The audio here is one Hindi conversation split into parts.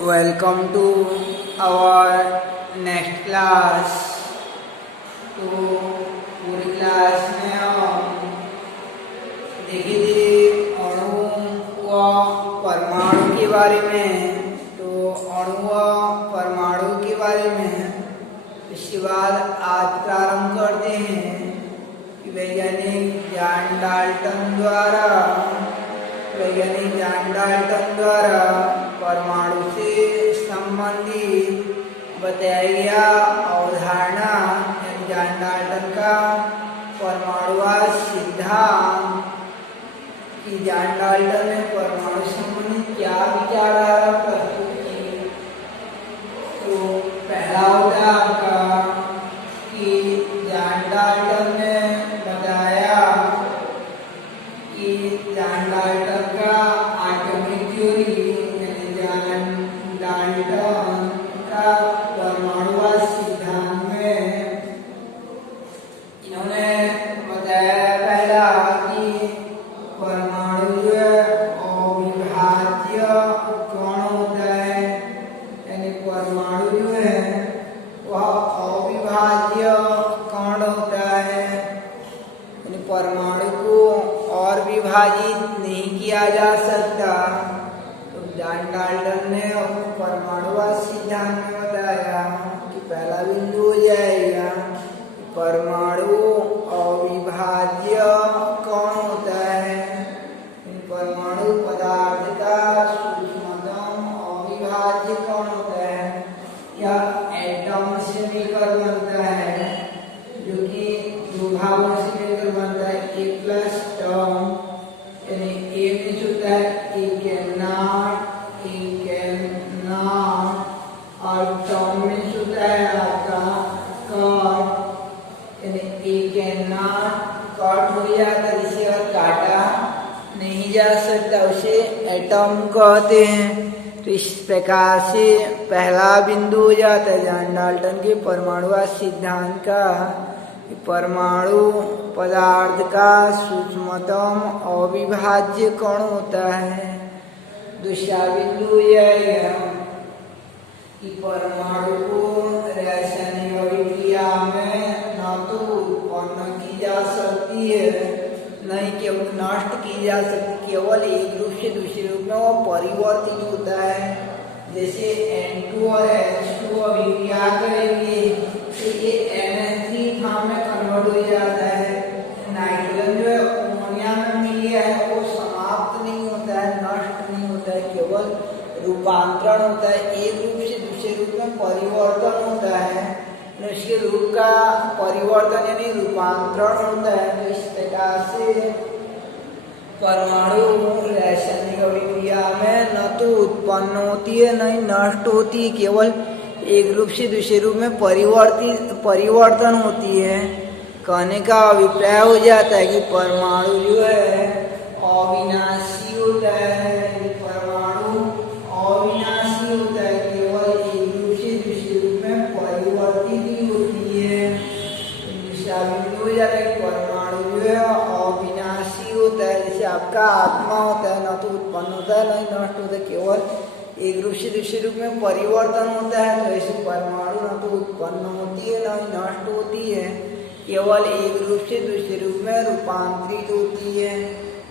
Welcome to our next class. तो पूरी क्लास में हम धीरे अणु व परमाणु के बारे में, तो अणु व परमाणु के बारे में, इसके बाद आज प्रारंभ करते हैं कि वैज्ञानिक जॉन डाल्टन द्वारा परमाणु से संबंधित बताया गया अवधारणा, जॉन डाल्टन का परमाणुवाद सिद्धांत कि जॉन डाल्टन ने परमाणु से संबंधित क्या विचारधारा प्रस्तुत की। तो पहला होता है आपका कि जॉन डाल्टन ने बताया कि जॉन डाल्टन का एटॉमिक थ्योरी, जॉन डाल्टन का परमाणुवाद सिद्धांत में इन्होंने बताया पहला कि परमाणु जो है अविभाज्य कण होता है, यानी परमाणु जो है वह अविभाज्य कण होता है, यानी परमाणु को और विभाजित नहीं किया जा सकता। तो जॉन डाल्टन ने परमाणुवाद सिद्धांत में बताया कि पहला बिंदु हो जाएगा परमाणु अविभाज्य कण होता है, परमाणु पदार्थ का सूक्ष्मतम अविभाज्य कण होता है। यह एटम से मिलकर बनता है, जो कि दो भागों से मिलकर बनता है, ए प्लस टर्म, यानी ए में होता है ए कैन नॉट, और टर्म में होता है आपका कट, यानी ए कैन नॉट कट हो जाता है, जिसे अगर काटा नहीं जा सकता उसे एटम कहते हैं। तो इस प्रकार से पहला बिंदु हो जाता है जॉन डाल्टन के परमाणुवाद सिद्धांत का, परमाणु पदार्थ का सूक्ष्मतम अविभाज्य कण होता है। दूसरा बिंदु यह है कि परमाणु को रासायनिक अभिक्रिया में न तो उत्पन्न की जा सकती है, नहीं केवल नष्ट की जा सकती, केवल एक रूप से दूसरे रूप में वो परिवर्तित होता है। जैसे N2 और H2 अभिक्रिया करेंगे तो ये NH3 फॉर्म में कन्वर्ट हो जाता है। नाइट्रोजन जो है अमोनिया में मिल गया है, वो समाप्त नहीं होता है, नष्ट नहीं होता है, केवल रूपांतरण होता है, एक रूप से दूसरे रूप में परिवर्तन होता है, उसके रूप का परिवर्तन यानी रूपांतरण होता है। तो इस प्रकार से परमाणु रासायनिक अभिक्रिया में न तो उत्पन्न होती है न ही नष्ट होती है, केवल एक रूप से दूसरे रूप में परिवर्तन होती है। कहने का अभिप्राय हो जाता है कि परमाणु जो है अविनाशी होता है, परमाणु अविनाशी होता है, केवल एक रूप से दूसरे रूप में परिवर्तित ही होती है। दूसरा बिंदु हो जाता है परमाणु जो है अविनाशी होता है, जैसे आपका आत्मा होता है, न तो उत्पन्न होता है न ही नष्ट होता है, केवल एक रूप से दूसरे रूप में परिवर्तन होता है। तो ऐसे परमाणु न तो उत्पन्न होती है न ही नष्ट होती है, केवल एक रूप से दूसरे रूप में रूपांतरित होती है।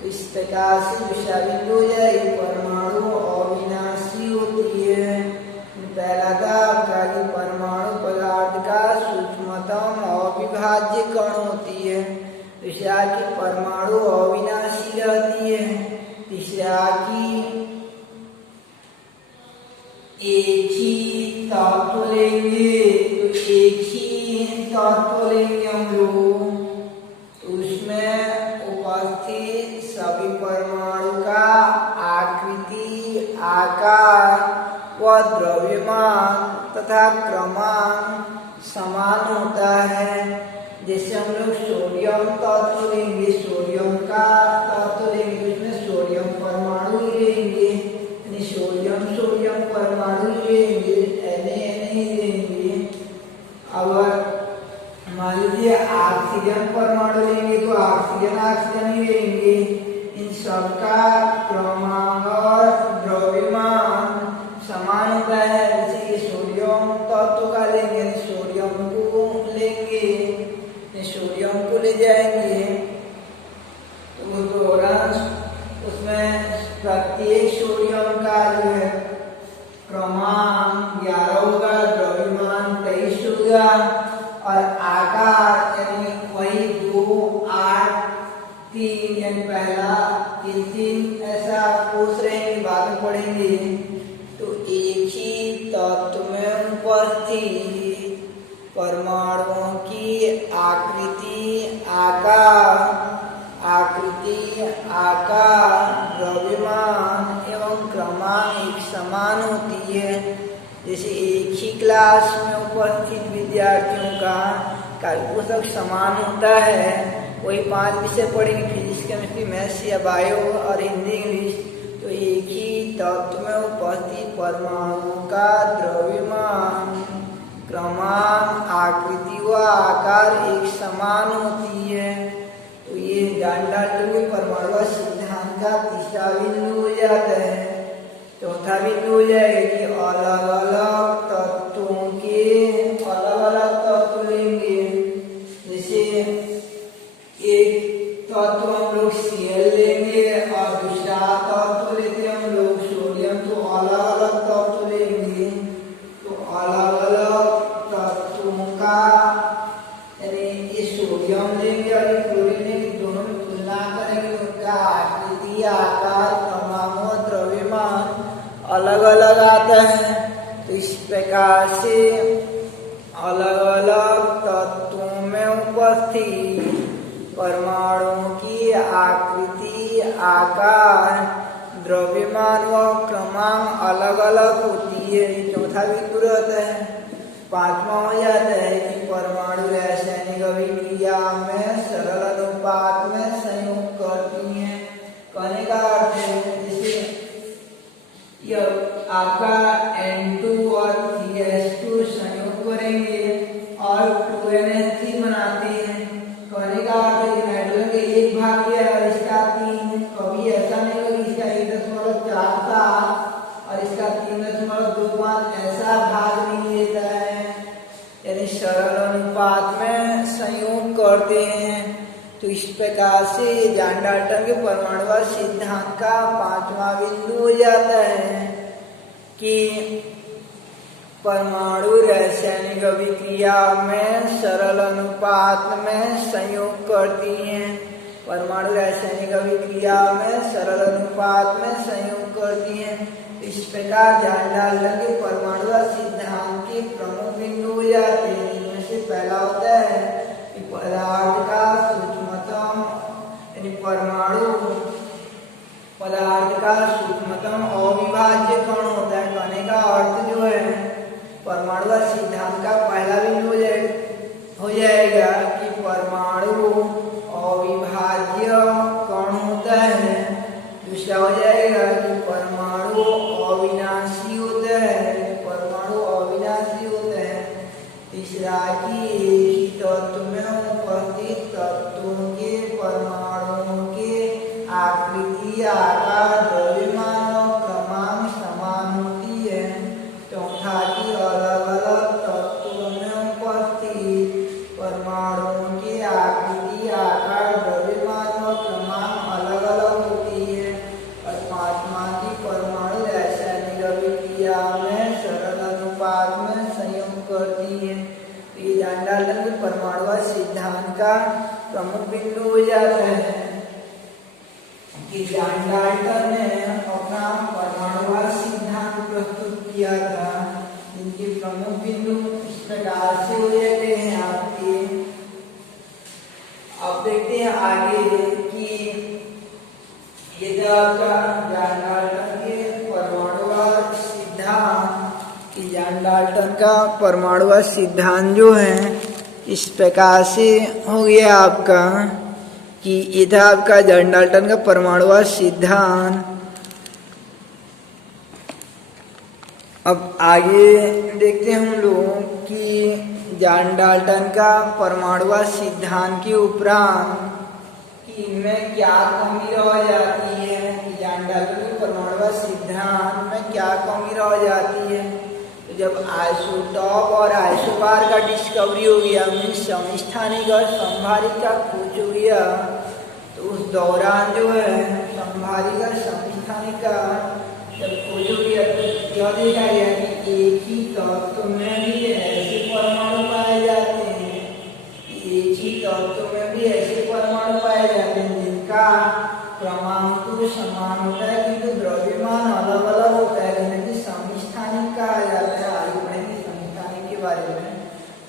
इस प्रकार से दूसरा बिंदु हो जाए परमाणु अविनाशी होती है। पहला था आपका कि परमाणु पदार्थ का सूक्ष्मतम अविभाज्य कण होती है, दूसरा की परमाणु अविनाशी रहती है, तीसरा की एक ही तत्व लेंगे, तो एक ही तत्व लेंगे हम लोग, उसमें उपस्थित सभी परमाणु का आकृति, आकार व द्रव्यमान तथा क्रमांक समान होता है। जैसे हम लोग सोडियम तत्व लेंगे, सोडियम का तत्व लेंगे, उसमें सोडियम परमाणु लेंगे, सोडियम परमाणु लेंगे, Na लेंगे। अगर मान लीजिए ऑक्सीजन परमाणु लेंगे तो ऑक्सीजन ही लेंगे। इन सबका क्रमांक और द्रव्यमान समान होता है, जैसे ये सोडियम तत्व का लेंगे, सोडियम को लेंगे, सोडियम को ले जाएंगे तो उस दौरान उसमें प्रत्येक सोडियम का जो है क्रमांक 11 होगा, द्रव्यमान 23 होगा और आकार यानी वही 2, 8, 3 यानी पहला 3 ऐसा पूछ रहे हैं, बाद में पढ़ेंगे। तो एक ही तत्व में उपस्थित परमाणुओं की आकृति, आकार, द्रव्यमान एवं क्रमांक एक समान होती है। जैसे एक ही क्लास में उपस्थित विद्यार्थियों का पुस्तक समान होता है, वही 5 विषय पढ़ेंगे, फिजिक्स, केमिस्ट्री, मैथ्स या बायो और हिंदी, इंग्लिश। तो एक ही तत्व में उपस्थित परमाणुओं का द्रव्यमान, क्रमांक, आकृति व आकार एक समान होती है। तो ये जान डाल्टन परमाणु सिद्धांत का तीसरा बिंदु हो जाता है। चौथा बिंदु हो जाएगा कि अलग अलग तत्व लेंगे। जैसे एक तत्व हम लोग Cl लेंगे और दूसरा तत्व लेते हैं हम लोग सोडियम, तो अलग अलग तत्व लेंगे। तो अलग अलग तत्वों का यानी ये सोडियम लेंगे और ये क्लोरीन लेंगे, दोनों में तुलना करेंगे, उनका आकृति, आकार, क्रमांक और द्रव्यमान अलग अलग आता है। तो इस प्रकार से अलग अलग तत्वों में उपस्थित परमाणुओं की आकृति, आकार, द्रव्यमान व क्रमांक अलग अलग होती है। चौथा बिंदु रहता है। पांचवा हो जाता है कि परमाणु रासायनिक अभिक्रिया में सरल अनुपात में संयोग करती हैं। कहने का अर्थ है जैसे यह आपका N2 और 3S2 संयोग करेंगे और 2NH3 बनाते हैं। कहने का अर्थ है कि नाइट्रोजन के 1 भाग लिया और इसका 3, कभी ऐसा नहीं होगा कि इसका 1.47 और इसका 3.25 ऐसा भाग नहीं लेता है, यानी सरल अनुपात में संयोग करते हैं। तो इस प्रकार से जान डाल्टन के परमाणु सिद्धांत का 5वां बिंदु हो जाता है कि परमाणु रासायनिक अभिक्रिया में सरल अनुपात में संयोग करती हैं। परमाणु रासायनिक अभिक्रिया में सरल अनुपात में संयोग करती हैं। इस प्रकार जान डाल्टन के परमाणु सिद्धांत के प्रमुख बिंदु हो जाते हैं। इनमें से पहला होता है कि पदार्थ का सूक्ष्मतम यानी पदार्थ का सूक्ष्मतम अविभाज्य कण होता है। कहने का अर्थ जो है परमाणु सिद्धांत का पहला बिंदु हो जाएगा कि परमाणु अविभाज्य कण होता है। दूसरा हो जाएगा कि परमाणु अविनाशी होता है, परमाणु अविनाशी होता है। तीसरा कि एक ही तत्व में उपस्थित तत्वों के परमाणुओं के आकृति, आकार, द्रव्यमान और क्रमांक समान होती है। चौथा कि अलग अलग तत्वों में उपस्थित परमाणुओं की आकृति, आकार, द्रव्यमान और क्रमांक अलग अलग होती है। और पांचवा की परमाणु रासायनिक अभिक्रिया में सरल अनुपात में संयोग करती है। ये जान डाल्टन के परमाणु सिद्धांत का प्रमुख बिंदु हो जाता है कि जान डाल्टन ने अपना परमाणु सिद्धांत प्रस्तुत किया था। इनके प्रमुख बिंदु इस प्रकार से हो जाते हैं आपके। अब देखते हैं आगे कि ये आपका जान डाल्टन के परमाणु सिद्धांत कि जान डाल्टन का परमाणु सिद्धांत जो है इस प्रकार से हो गया आपका कि ये था आपका जान डाल्टन का परमाणु सिद्धांत। अब आगे देखते हैं हम लोग कि जान डाल्टन का परमाणु सिद्धांत के उपरांत कि इनमें क्या कमी रह जाती है, कि जान डाल्टन के परमाणु सिद्धांत में क्या कमी रह जाती है। जब आइसोटॉप और आइसोबार का डिस्कवरी हो गया, मीन्स समस्थानिक और संभारित का खोज हो गया, तो उस दौरान जो है संभारित और समस्थानिक का जब खोज हो गया तो यह देखा गया कि एक ही तत्व में भी ऐसे परमाणु पाए जाते हैं, एक ही तत्व में भी ऐसे परमाणु पाए जाते हैं जिनका क्रमांक तो समान होता है किंतु द्रव्यमान अलग अलग होता है, जिन्हें समस्थानिक कहा जाता है। आगे बढ़ेंगे समस्थानिक के बारे में।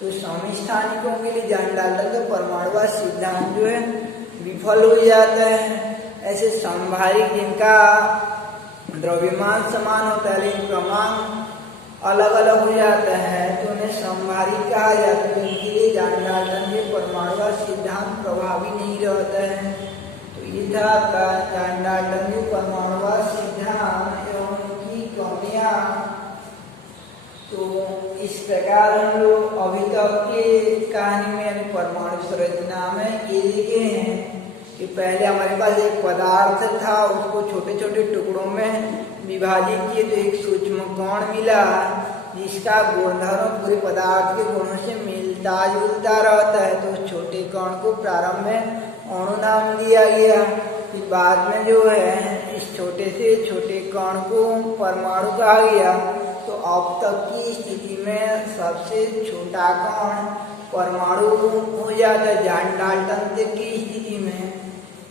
तो समस्थानिकों के लिए जान डालता तो परमाणुवाद सिद्धांत जो है विफल हो जाता है। ऐसे संभारिक जिनका द्रव्यमान समान होता है लेकिन क्रमांक अलग अलग हो जाता है तो उन्हें संभारिक कहा जाता है। इनके लिए जान डालता के परमाणुवाद सिद्धांत प्रभावी नहीं रहता है। तो ये था आपका जान डाल्टन के परमाणुवाद सिद्धांत एवं उनकी कमियां। तो इस प्रकार हम लोग अभी तक के कहानी में यानी परमाणु संरचना में ये देखे हैं कि पहले हमारे पास एक पदार्थ था, उसको छोटे छोटे टुकड़ों में विभाजित किए तो एक सूक्ष्म कण मिला जिसका गुणधर्म पूरे पदार्थ के गुणों से मिलता जुलता रहता है। तो उस छोटे कण को प्रारंभ में अणु नाम दिया गया, फिर बाद में जो है इस छोटे से छोटे कण को परमाणु कहा गया। तो अब तक की स्थिति में सबसे छोटा कण परमाणु हो जाता है जान डाल्टन की स्थिति में।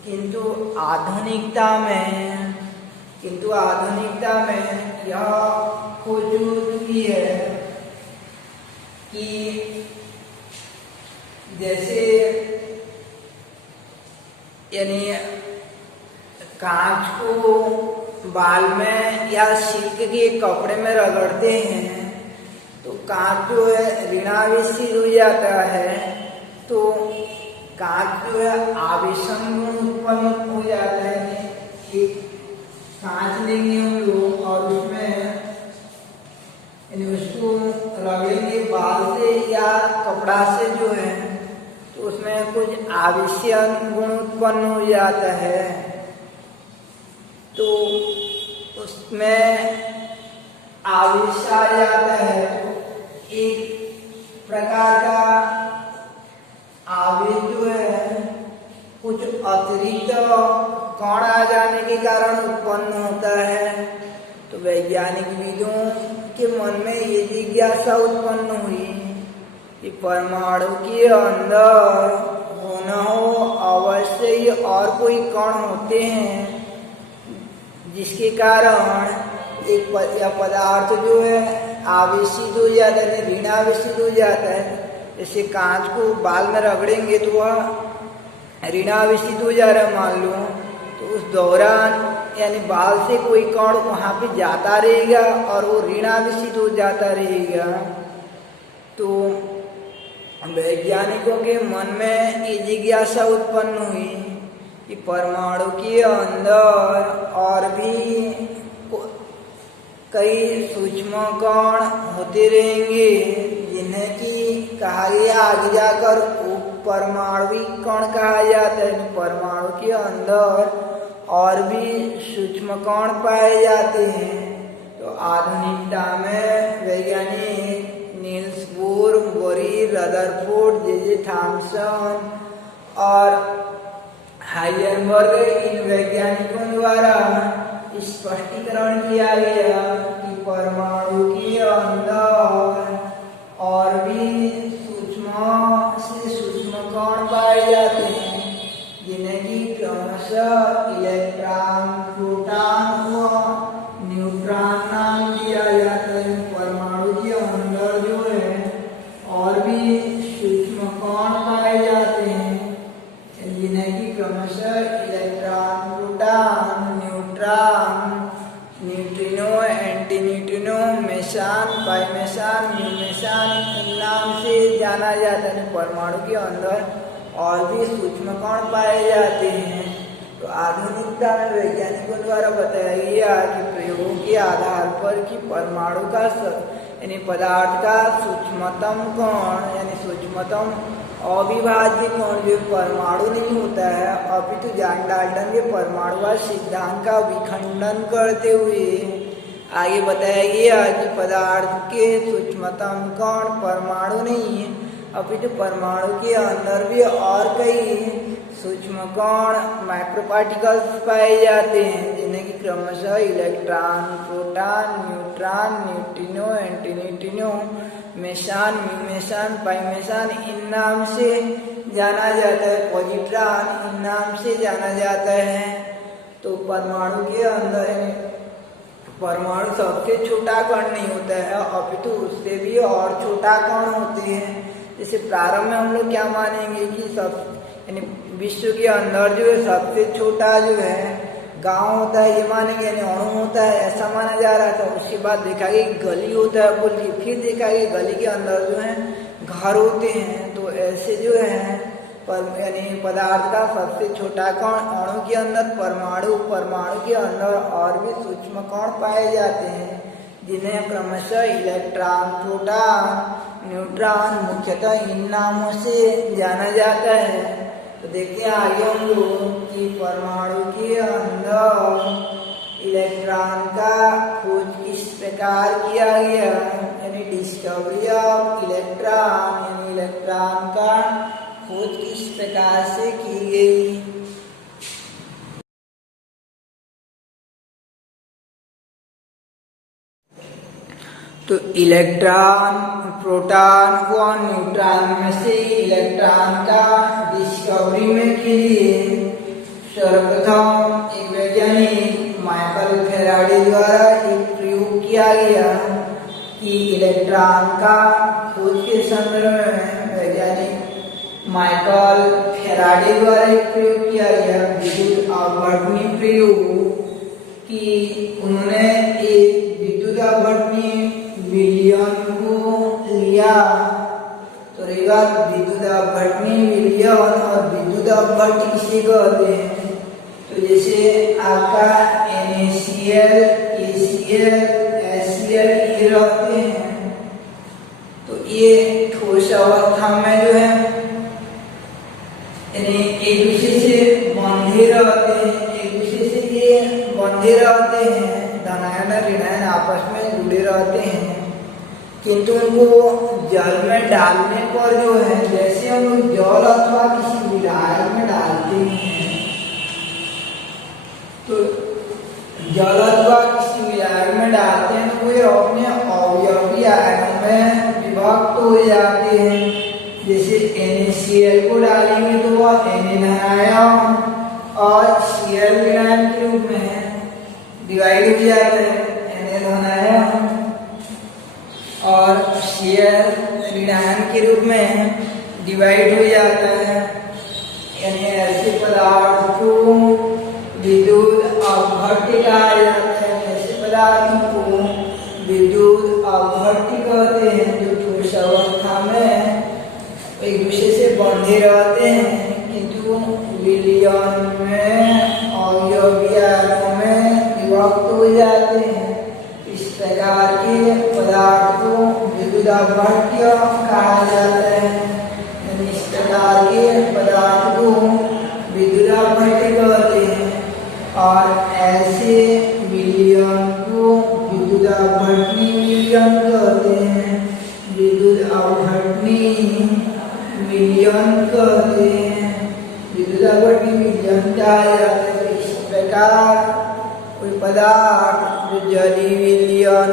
किंतु आधुनिकता में यह खोज हुई है कि जैसे यानी कांच को बाल में या सिल्क के कपड़े में रगड़ते हैं तो कांच जो है ऋणावेशित हो जाता है, तो कांच जो है आवेशन गुण उत्पन्न हो जाता है। एक कांच लेंगे हम लोग और उसमें उसको रगड़ेंगे बाल से या कपड़ा से जो है तो उसमें कुछ आवेशन गुण उत्पन्न हो जाता है। तो उसमें आवेश आ जाता है, तो एक प्रकार का आवेश जो है कुछ अतिरिक्त कण आ जाने के कारण उत्पन्न होता है। तो वैज्ञानिक विदों के मन में ये जिज्ञासा उत्पन्न हुई कि परमाणु के अंदर होना हो अवश्य ही और कोई कण होते हैं जिसके कारण एक पदार्थ जो है आवेशित हो जाता है, ऋणावेशित हो जाता है। जैसे कांच को बाल में रगड़ेंगे तो वह ऋणावेशित हो जा रहा है मान लो, तो उस दौरान यानी बाल से कोई कण वहाँ पे जाता रहेगा और वो ऋणावेशित हो जाता रहेगा। तो वैज्ञानिकों के मन में ये जिज्ञासा उत्पन्न हुई कि परमाणु के अंदर और भी कई सूक्ष्म कण होते रहेंगे जिन्हें कि कहा गया आगे जाकर परमाणुविक कण कहा जाता है। परमाणु के अंदर और भी सूक्ष्म कण पाए जाते हैं। तो आधुनिकता में वैज्ञानिक नील्स बोर, बोरी, रदरफोर्ड, जे थॉमसन और हाइजेनबर्ग इन वैज्ञानिकों द्वारा स्पष्टीकरण किया गया कि परमाणु के अंदर और भी सूक्ष्म से सूक्ष्म कण पाए जाते हैं जिन्हें कि क्रमशः इलेक्ट्रॉन, प्रोटॉन व न्यूट्रॉन नाम दिया जाता है। परमाणु के अंदर जो है और भी सूक्ष्म कण पाए जाते हैं जिन्हें कि क्रमशः electron, proton, neutron, neutrino, anti neutrino, meson, pi meson, mu meson इन नाम से जाना जाता है। परमाणु के अंदर और भी सूक्ष्म कण पाए जाते हैं। तो आधुनिकता में वैज्ञानिकों द्वारा बताया गया कि प्रयोगों के आधार पर कि परमाणु का यानी पदार्थ का सूक्ष्मतम कण यानी सूक्ष्मतम अविभाज्य कण जो परमाणु नहीं होता है, अपितु जान डाल्टन के परमाणुवाद सिद्धांत का विखंडन करते हुए आगे बताया गया कि पदार्थ के सूक्ष्मतम कण परमाणु नहीं है, अपितु परमाणु के अंदर भी और कई सूक्ष्म कण माइक्रो पार्टिकल्स पाए जाते हैं, जिन्हें कि क्रमशः electron, proton, neutron, neutrino, antineutrino, meson, mu meson, pi meson इन नाम से जाना जाता है, पॉजिट्रॉन इन नाम से जाना जाता है। तो परमाणु के अंदर परमाणु सबसे छोटा कण नहीं होता है, अपितु उससे भी और छोटा कण होते हैं। जैसे प्रारंभ में हम लोग क्या मानेंगे कि सब यानी विश्व के अंदर जो है सबसे छोटा जो है गांव होता है, ये मानेंगे, यानी अणु होता है, ऐसा माना जा रहा था। उसके बाद देखा गया गली होता है बोल के, फिर देखा गया गली के अंदर जो है घर होते हैं। तो ऐसे जो है यानी पदार्थ का सबसे छोटा कण अणु के अंदर परमाणु, परमाणु के अंदर और भी सूक्ष्म कण पाए जाते हैं, जिन्हें क्रमशः इलेक्ट्रॉन, प्रोटॉन, न्यूट्रॉन मुख्यतः इन नामों से जाना जाता है। तो देखते हैं आगे हम लोग कि परमाणु के अंदर इलेक्ट्रॉन का खोज किस प्रकार किया गया, यानी डिस्कवरी ऑफ इलेक्ट्रॉन, यानी इलेक्ट्रॉन का खोज किस प्रकार से की गई। तो इलेक्ट्रॉन, प्रोटॉन व न्यूट्रॉन में से इलेक्ट्रॉन का डिस्कवरी में के लिए सर्वप्रथम एक वैज्ञानिक माइकल फैराडे द्वारा एक प्रयोग किया गया कि इलेक्ट्रॉन का खोज के संदर्भ में वैज्ञानिक माइकल फैराडे द्वारा एक प्रयोग किया गया, विद्युत आवर्तनी प्रयोग, कि उन्होंने एक विद्युत आवर्तनी विलयन को लिया। तो रहेगा विद्युत आवर्तनी विलयन, और विद्युत आवर्तनी किसे कहते हैं, तो जैसे आपका NaCl, KCl, HCl ये रहते हैं, तो ये ठोस अवस्था में जो है यानी एक दूसरे से बंधे रहते हैं, एक दूसरे से ये बंधे रहते हैं, धनायन और ऋणायन आपस में जुड़े रहते हैं। किंतु उनको जल में डालने पर जो है, जैसे हम लोग जल अथवा किसी विलायक में डालते हैं, तो जल अथवा किसी विलायक में डालते हैं तो वे अपने अवयवी आयनों में विभक्त हो जाते हैं। जैसे NaCl को डालेंगे तो वह Na और Cl ऋणायन के रूप में डिवाइड हो जाता है, Na और Cl ऋणायन के रूप में डिवाइड हो जाता है। यानी ऐसे पदार्थ को विद्युत अपघट्य कहा जाता है। ऐसे पदार्थों को विद्युत अपघट्य कहते हैं, जो ठोस अवस्था में एक दूसरे से बंधे रहते हैं, किंतु विलयन में अवयवी आयनों में विभक्त हो जाते हैं। इस प्रकार के पदार्थ को विद्युत अपघट्य कहा जाता है। इस प्रकार के पदार्थ को विद्युत अपघट्य कहते हैं, और ऐसे विलयन को विद्युत अपघटनी विलयन कहते हैं। विद्युत अपघटनी विलयन कहते हैं, विद्युत अपघटनी विलयन कहा जाता है। इस प्रकार कोई पदार्थ जो जलीय विलयन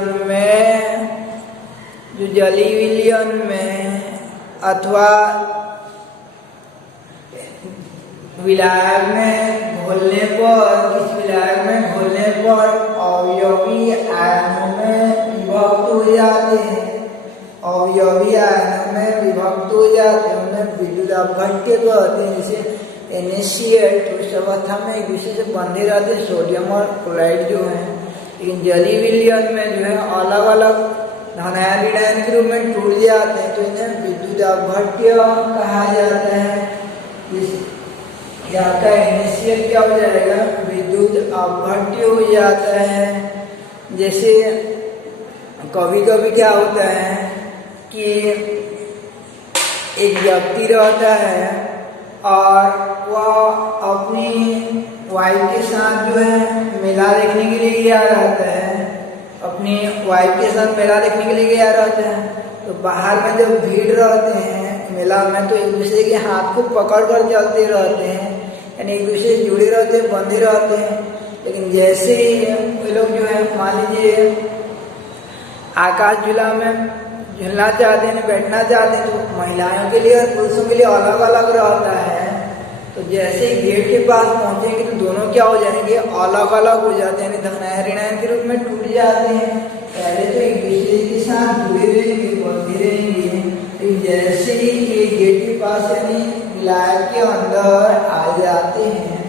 में अथवा विलायक में घोलने पर, किस विलायक में घोलने पर अवयवी आयनों में विभक्त हो जाते हैं, अवयवी आयनों में विभक्त हो जाते हैं, उन्हें विद्युत अपघट्य कहते हैं। जैसे NaCl ठोस अवस्था में एक दूसरे से बंधे रहते हैं, सोडियम और क्लोराइड जो है, लेकिन जलीय विलयन में जो है अलग अलग धनायन ऋणायन के रूप में टूट जाते हैं, तो इन्हें विद्युत अपघट्य कहा जाता है। यहाँ का NaCl क्या हो जाएगा, विद्युत अपघट्य हो जाता है। जैसे कभी कभी क्या होता है कि एक व्यक्ति रहता है और वह अपनी वाइफ के साथ जो है मेला देखने के लिए गया रहता है, अपनी वाइफ के साथ मेला देखने के लिए गया रहते हैं, तो बाहर में जब भीड़ रहते हैं मेला में, तो एक दूसरे के हाथ को पकड़ कर चलते रहते हैं, यानी एक दूसरे से जुड़े रहते हैं, बंधे रहते हैं। लेकिन जैसे ही वे लोग जो है मान लीजिए आकाश झूला में झूलना चाहते हैं, बैठना चाहते हैं, तो महिलाओं के लिए और पुरुषों के लिए अलग अलग रहता है। तो जैसे ही गेट के पास पहुंचेंगे तो दोनों क्या हो जाएंगे, अलग अलग हो जाते हैं, धनायन ऋणायन के रूप में टूट जाते हैं। पहले तो एक दूसरे के साथ जुड़े रहेंगे, बंधे रहेंगे, लेकिन जैसे ही ये गेट के पास यानी विलायक के अंदर आ जाते हैं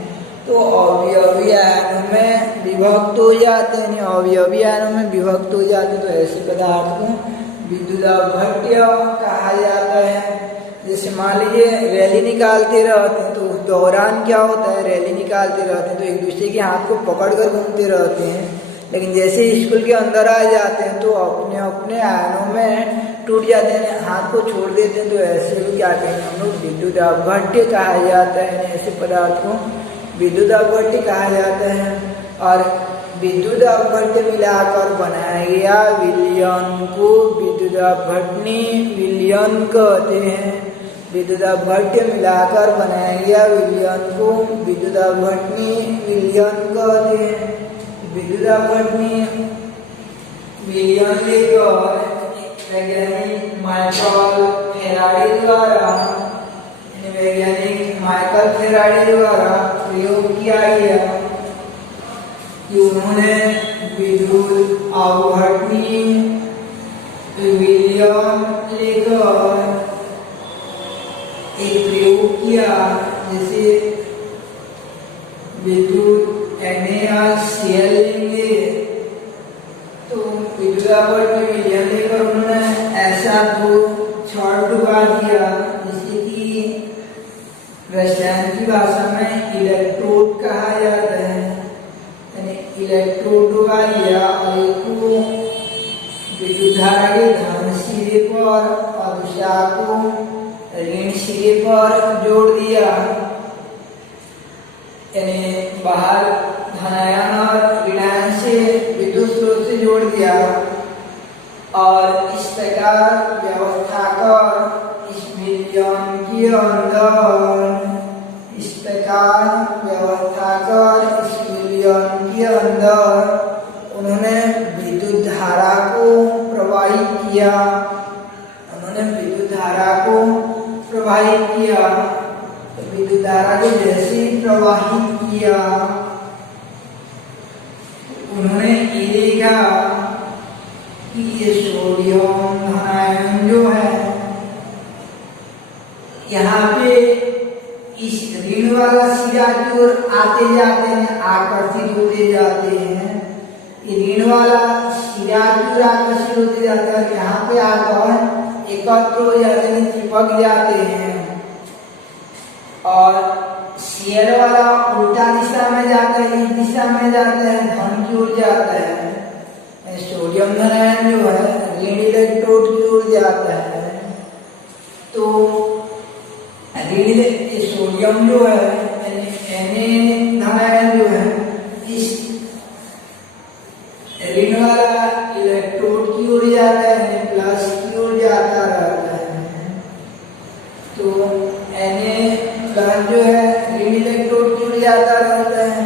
तो अवयवी आयनों में विभक्त हो जाते हैं, अवयवी आयनों में विभक्त हो जाते हैं। तो ऐसे पदार्थ को विद्युदाघट्य कहा जाता है। जैसे मान लीजिए रैली निकालते रहते हैं, तो उस दौरान क्या होता है, रैली निकालते रहते हैं तो एक दूसरे के हाथ को पकड़ कर घूमते रहते हैं, लेकिन जैसे ही स्कूल के अंदर आ जाते हैं तो अपने अपने आयनों में टूट जाते हैं, हाथ को छोड़ देते हैं। तो ऐसे को क्या कहेंगे हम लोग, विद्युदाघट्य कहा जाता है। ऐसे पदार्थ को विद्युदाघट्य कहा जाता है। और विद्युदाघट्य मिलाकर बनाया गया विलयन को विद्युदाघटनी विलयन कहते हैं। विद्युदाघट्य मिलाकर बनाया गया विलयन को विद्युदाघटनी विलयन कहते हैं। विद्युदाघटनी विलयन लेकर वैज्ञानिक माइकल फेराडे द्वारा प्रयोग किया गया कि उन्होंने विद्युत अवघटनी विलयन लेकर एक प्रयोग किया, जैसे विद्युत NaCl लेंगे तो विद्युदाघट्य विलयन लेकर उन्होंने ऐसा दो छड़ डुबा दिया, जिससे कि रसायन की भाषा में इलेक्ट्रोड कहा जाता है। इलेक्ट्रोड डुबा लिया और एक को विद्युत धारा के धन सिरे पर और दूसरा को ऋण सिरे पर जोड़ दिया, यानी बाहर धनायन और ऋणायन से विद्युत स्रोत से जोड़ दिया। और इस प्रकार व्यवस्था कर इस विलयन के अंदर, इस प्रकार व्यवस्था कर इस विलयन के अंदर उन्होंने विद्युत धारा को प्रवाहित किया। उन्होंने विद्युत धारा को प्रवाहित किया, तो विद्युत धारा को जैसे ही प्रवाहित किया उन्होंने ये देखा कि ये सोडियम धनायन जो है यहाँ पे इस ऋण वाला सिरा की ओर आते जाते हैं, आकर्षित होते जाते हैं। ये ऋण वाला सिरा की ओर आकर्षित होते जाते हैं, यहाँ पे आकर एकत्र हो जाते हैं, चिपक जाते हैं। और Cl वाला उल्टा दिशा में जाता है, इस दिशा में जाता है, धन की ओर जाता है। सोडियम धनायन जो है ऋण इलेक्ट्रोड की ओर जाता है, तो ऋण सोडियम जो है Na धनायन जो है इस ऋण वाला इलेक्ट्रोड की ओर जाता है, प्लस की ओर जाता रहता है। तो Na प्लस जो है ऋण इलेक्ट्रोड की ओर जाता रहता है।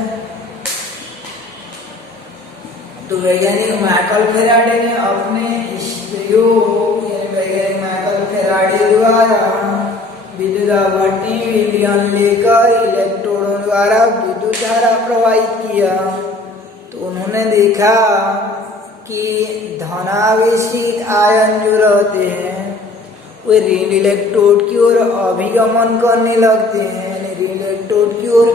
तो वैज्ञानिक माइकल फेराडे ने अपने इस प्रयोग, वैज्ञानिक माइकल फेराडे द्वारा विद्युदाघट्य विलयन लेकर इलेक्ट्रोडों द्वारा विद्युत धारा प्रवाहित किया, तो उन्होंने देखा कि धनावेशित आयन जो रहते हैं वे ऋण इलेक्ट्रोड की ओर अभिगमन करने लगते हैं, ऋण इलेक्ट्रोड की ओर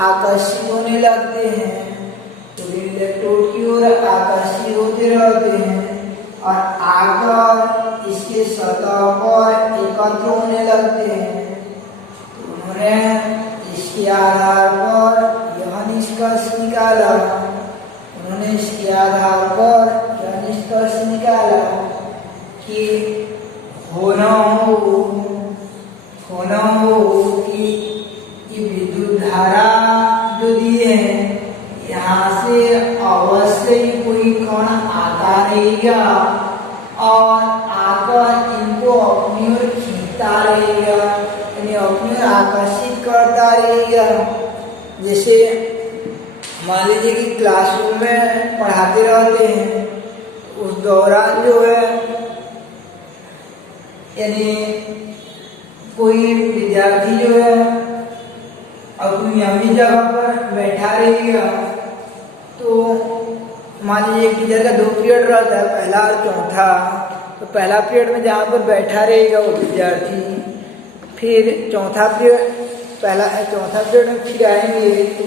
आकर्षित होने लगते हैं। इलेक्ट्रोड की ओर आकर्षित होते रहते हैं और आकर इसके सतह पर एकत्र होने लगते हैं। तो उन्होंने इसके आधार पर यह निष्कर्ष निकाला, उन्होंने इसके आधार पर यह निष्कर्ष निकाला कि होना हो कि विद्युत धारा जो दी है यहाँ से अवश्य ही कोई कण आता रहेगा और आकर इनको अपनी ओर खींचता रहेगा, यानी अपनी ओर आकर्षित करता रहेगा। जैसे मान लीजिए कि क्लासरूम में पढ़ाते रहते हैं, उस दौरान जो है यानी कोई विद्यार्थी जो है अपनी नियमित जगह पर बैठा रहेगा, तो मान लीजिए टीचर का 2 पीरियड रहता है, पहला और चौथा। तो पहला पीरियड में जहाँ पर बैठा रहेगा वो विद्यार्थी, फिर चौथा पीरियड में फिर आएंगे, तो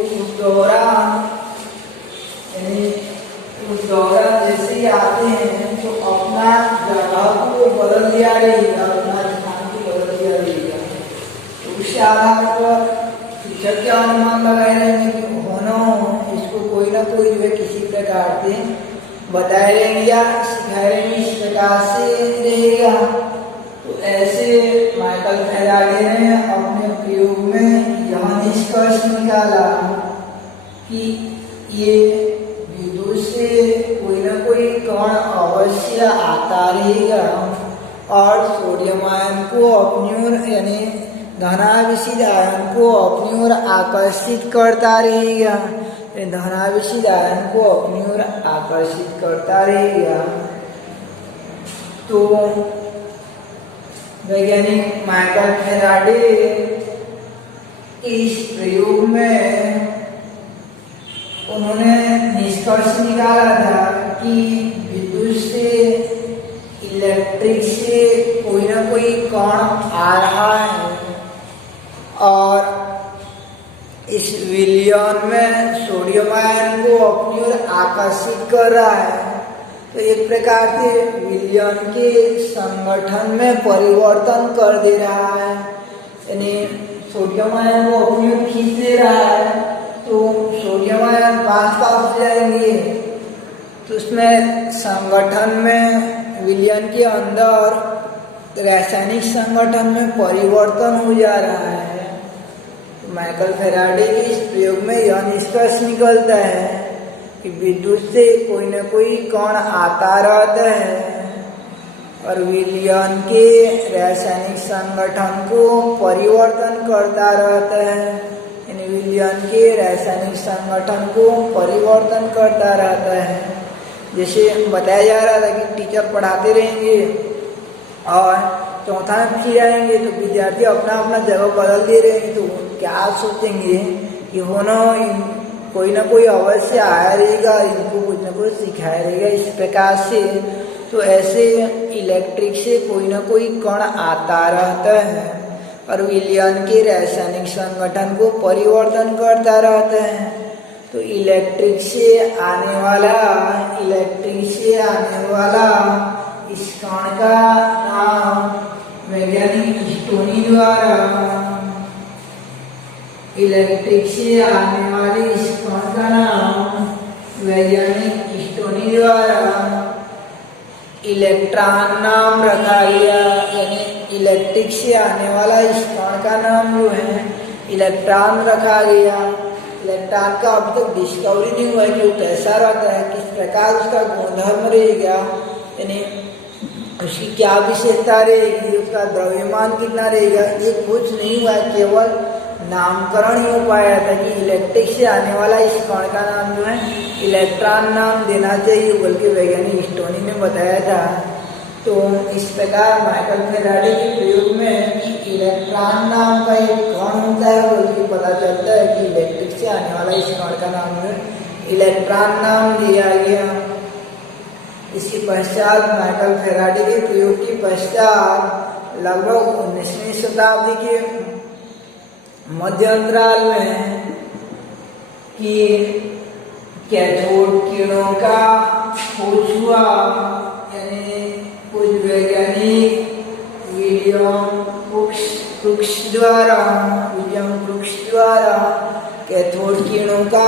उस दौरान जैसे ही आते हैं तो अपना जगह को बदल दिया रहेगा, अपना स्थान को बदल दिया रहेगा। तो उसके आधार पर शिक्षक क्या अनुमान लगाए रहेंगे कि होना इसको कोई ना कोई जो है किसी प्रकार से बताए रहेंगे या सिखाए रहेंगे, इस प्रकार से रहेगा। तो ऐसे माइकल फैराडे ने अपने प्रयोग में यह निष्कर्ष निकाला कि ये विद्युत से कोई ना कोई कण अवश्य आता रहेगा और सोडियम आयन को अपनी ओर यानी धनावेशित आयन को अपनी ओर आकर्षित करता रहेगा, धनावेशित आयन को अपनी ओर आकर्षित करता रहेगा। तो वैज्ञानिक माइकल फैराडे इस प्रयोग में उन्होंने निष्कर्ष निकाला था कि विद्युत से इलेक्ट्रिक से कोई ना कोई कण आ रहा है और इस विलयन में सोडियम आयन को अपनी ओर आकर्षित कर रहा है। तो एक प्रकार से विलयन के संगठन में परिवर्तन कर दे रहा है, यानी सोडियम आयन को अपनी ओर खींच दे रहा है। तो सोडियम आयन पास हो जाएंगे, तो उसमें संगठन में विलयन के अंदर रासायनिक संगठन में परिवर्तन हो जा रहा है। तो माइकल फैराडे के इस प्रयोग में यह निष्कर्ष निकलता है कि विद्युत से कोई न कोई कण आता रहता है और विलयन के रासायनिक संगठन को परिवर्तन करता रहता है, यानी विलयन के रासायनिक संगठन को परिवर्तन करता रहता है। जैसे बताया जा रहा था कि टीचर पढ़ाते रहेंगे और चौथा में फिर आएंगे तो विद्यार्थी अपना अपना जगह बदल दे रहे हैं, तो क्या सोचेंगे कि होना कोई ना कोई अवश्य आया रहेगा, इनको कुछ ना कुछ सिखाया रहेगा, इस प्रकार से। तो ऐसे इलेक्ट्रिक से कोई ना कोई कण आता रहता है और विलयन के रासायनिक संगठन को परिवर्तन करता रहता है। तो इलेक्ट्रिक से आने वाला इस कण का नाम वैज्ञानिक स्टोनी द्वारा इलेक्ट्रिक से आने वाले इस कण का नाम वैज्ञानिक स्टोनी द्वारा इलेक्ट्रॉन नाम रखा गया, यानी इलेक्ट्रिक से आने वाला इस कण का नाम जो है इलेक्ट्रॉन रखा गया। इलेक्ट्रॉन का अब तक डिस्कवरी नहीं हुआ कि वो कैसा रहता है, किस प्रकार उसका गुणधर्म रहेगा, यानी उसकी क्या विशेषता रहेगी, उसका द्रव्यमान कितना रहेगा, ये कुछ नहीं हुआ, केवल नामकरण ही हो पाया था कि इलेक्ट्रिक से आने वाला इस कण का नाम जो है इलेक्ट्रॉन नाम देना चाहिए, बल्कि वैज्ञानिक स्टोनी ने बताया था। तो इस प्रकार माइकल फैराडे के प्रयोग में कि इलेक्ट्रॉन नाम का एक कण होता है, बल्कि पता चलता है कि इलेक्ट्रिक से आने वाला इस कण का नाम जो है इलेक्ट्रॉन नाम दिया गया। इसके पश्चात माइकल फैराडे के प्रयोग के पश्चात लगभग 19वीं शताब्दी के मध्य अंतराल में कि कैथोड किरणों का खोज हुआ, यानी कुछ वैज्ञानिक विलियम क्रूक्स द्वारा कैथोड किरणों का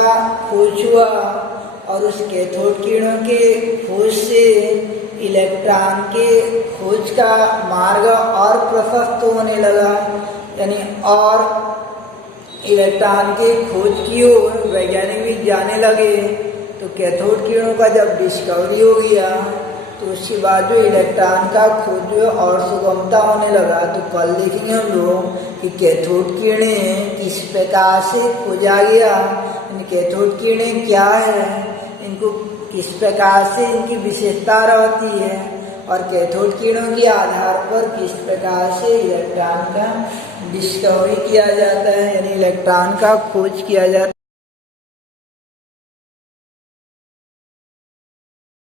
खोज हुआ और उस कैथोड किरणों के खोज से इलेक्ट्रॉन के खोज का मार्ग और प्रशस्त होने लगा, यानी और इलेक्ट्रॉन के खोज की ओर वैज्ञानिक भी जाने लगे। तो कैथोड किरणों का जब डिस्कवरी हो गया तो उसके बाद जो इलेक्ट्रॉन का खोज और सुगमता होने लगा। तो कल देखेंगे हम लोग कि कैथोड किरणें किस प्रकार से खोजा गया, कैथोड किरणें क्या है, इनको किस प्रकार से इनकी विशेषता रहती है और कैथोड किरणों के आधार पर किस प्रकार से इलेक्ट्रॉन का डिस्कवरी किया जाता है, यानी इलेक्ट्रॉन का खोज किया जाता है।